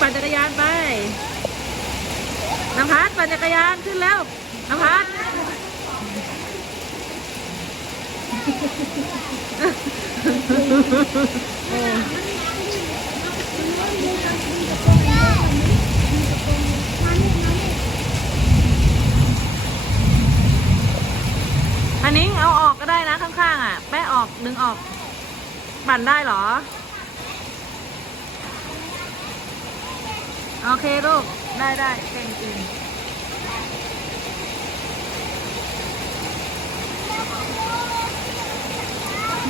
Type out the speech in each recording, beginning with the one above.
ปั่นจักรยานไปน้ำพัดปั่นจักรยานขึ้นแล้วน้ำพัดอันนี้เอาออกก็ได้นะข้างๆอ่ะแปะออกดึงออกปั่นได้เหรอโอเคลูกได้เก่งจริง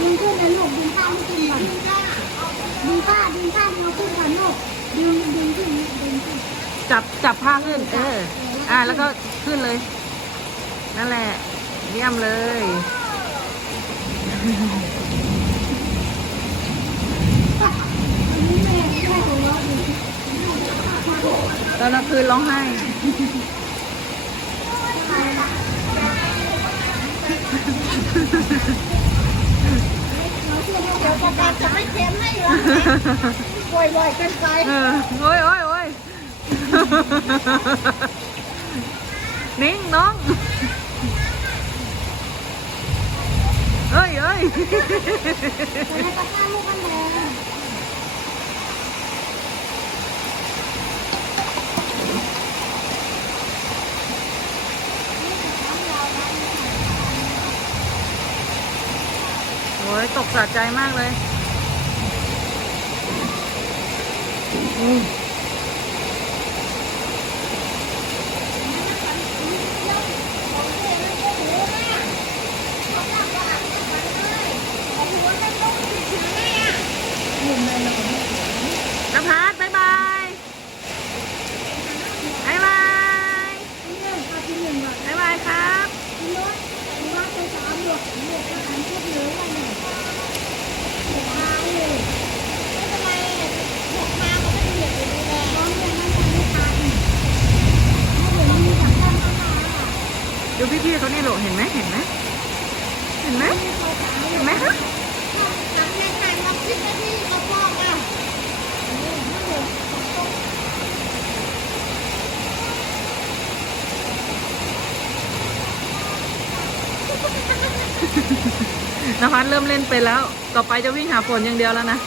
ดึงขึ้นเลยลูกดึงข้ามไม่ขึ้นก่อนดึงข้ามเอาขึ้นก่อนลูกดึงขึ้นดึงขึ้นจับผ้าขึ้นแล้วก็ขึ้นเลยนั่นแหละเยี่ยมเลยตอนกลางคืนร้องไห้เดี๋ยวการจะไม่เค็มให้หรอป่วยๆกันไปโอ้ยนิ่งน้องเอ้ยไปตะข้างลูกกันเลยโอ้ยตกสะใจมากเลยน้ำพัดบ๊ายบายบ๊ายบายบ๊ายบายครับดูพี่ๆเขานี่โหลเห็นไหมคะนภัสเริ่มเล่นไปแล้วต่อไปจะวิ่งหาฝนอย่างเดียวแล้วนะ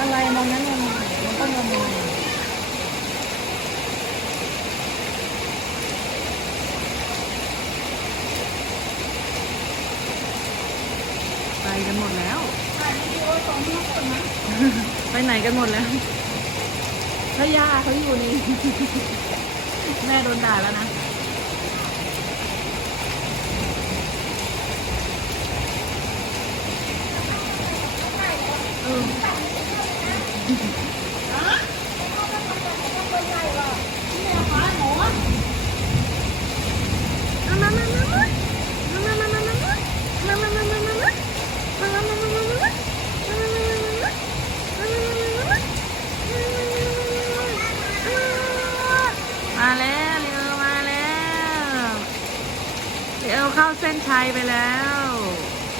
อะไรมองนั้นมันต้องมองไปกันหมดแล้วไปไหนกันหมดแล้วถ้าย่าเขาอยู่นี่แม่โดนด่าแล้วนะมาแล้วเรียวมาแล้วเรียวเข้าเส้นชัยไปแล้ว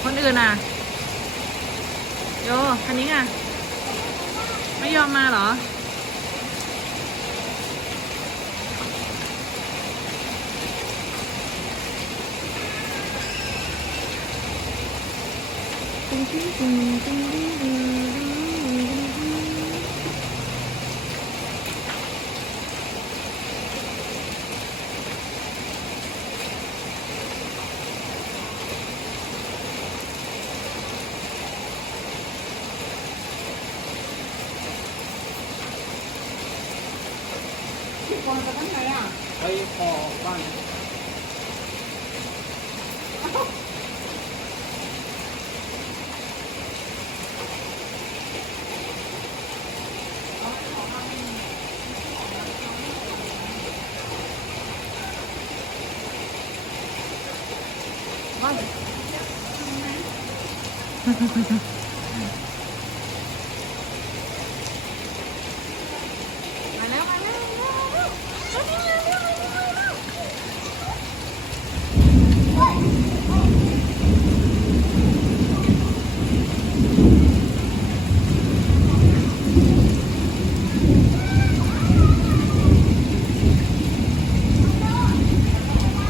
คนอื่นอ่ะโยคันนี้อ่ะไม่ยอมมาเหรอคนไปทั้งไหนอ่ะไปพอบ้านบ้าน ไป